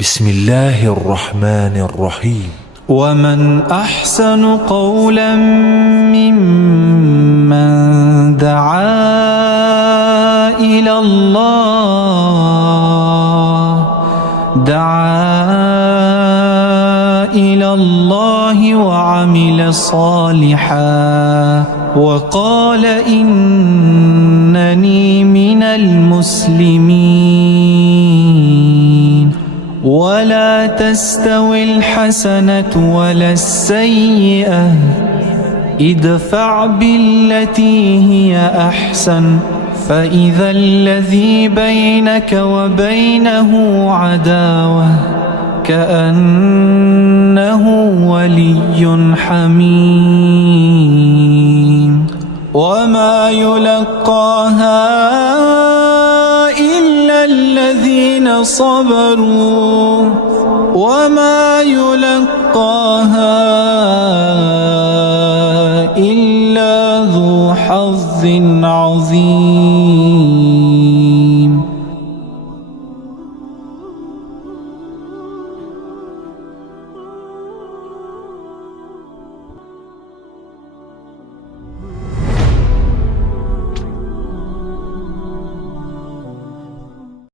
بسم الله الرحمن الرحيم. ومن أحسن قولا ممن دعا إلى الله وعمل صالحا وقال إنني من المسلمين. ولا تستوي الحسنة ولا السيئة، ادفع بالتي هي أحسن فإذا الذي بينك وبينه عداوة كأنه ولي حميم. وما يلقاها إلا الذين صبروا وما يلقاها إلا ذو حظ عظيم.